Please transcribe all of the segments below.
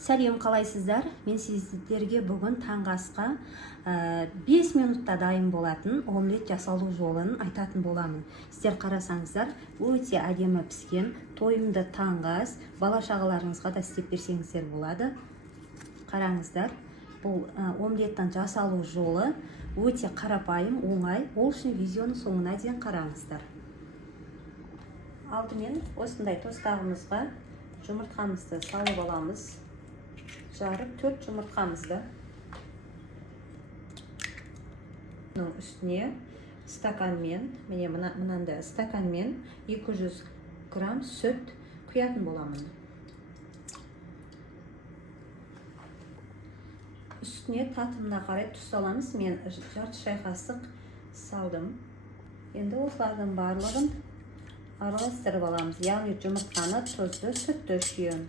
Сәлем, қалайсыздар? Мен сіздерге бүгін таңғы асқа 5 минутта дайын болатын омлет жасалу жолын айтатын боламын. Сіздер қарасаңыздар, өте әдемі піскен, тойымды таңғы ас, бала шағаларыңызға да істеп берсеңіздер болады. Қараңыздар, бұл омлеттің жасалу жолы өте қарапайым, оңай. Ол үшін видеоны соңына дейін қараңыздар. Алдымен осындай тостағымызға жұмыртқамызды салып аламыз. Жарып 4 жұмыртқамызды. Оның үстіне стаканмен, міне мынандай стаканмен 200 грамм сүт құятын боламын. Үстіне татымына қарай тұз саламыз. Мен жарты шай қасық салдым. Енді осылардың барлығын араластырып аламыз. Яғни жұмыртқаны, тұзды, сүтті үшеуін.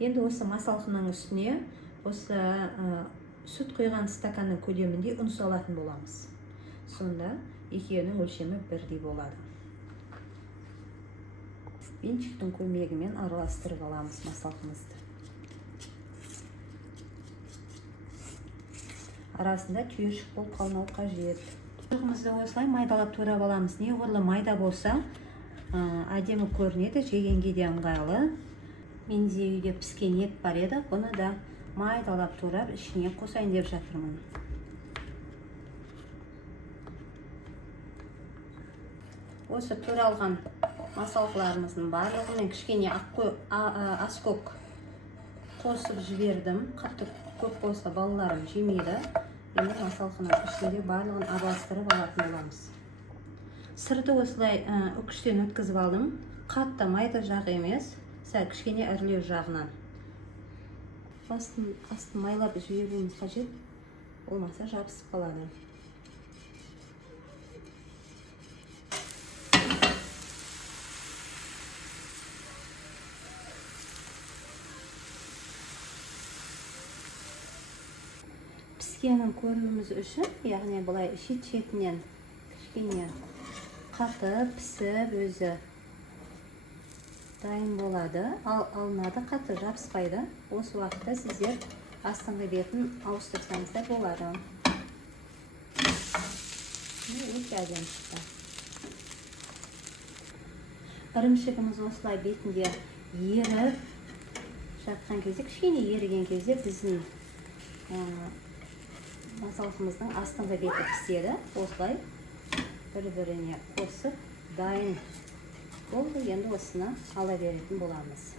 Енді осы масалқының үстіне осы сүт құйған стаканның көлемінде ұн салатын боламыз. Сонда екеуінің өлшемі бірдей болады. Венчиктің көмегімен араластырып аламыз масалқымызды. Арасында түйіршік болып қалмау қажет. Сұғымызды осылай майдалап турап аламыз. Неғұрлым майда болса, әдемі көрінеді, жегенге де ыңғайлы. Менде үйде піскен ет бар еді, бұны да майдалап турап ішіне қосайын деп жатырмын. Осы туралған масалқыларымыздың барлығымен кішкене аскөк қосып жібердім. Қатты көп болса балаларым жемейді. Енді масалқының ішінде барлығын араластырып алатын боламыз. Сырды осылай үкіштен өткізіп алдым. Қатты майда жақ емес. Сәл кішкене әрлеу жағынан. Астын майлап жіберуіміз қажет, болмаса жабысып қалады. Піскенін көрінуіміз үшін, яғни бұлай шет-шетінен кішкене қатып, пісіп өзі дайын болады, алынады, қатты жабыспайды. Осы уақытта сіздер астыңғы бетін ауыстырсаңыз да болады. Өте әдемі шықты. Ірімшігіміз осылай бетінде еріп жатқан кезде, кішкене еріген кезде біздің масалқымыздың астыңғы беті піседі. Осылай бір-біріне қосып дайын болды. Енді осыны ала беретін боламыз.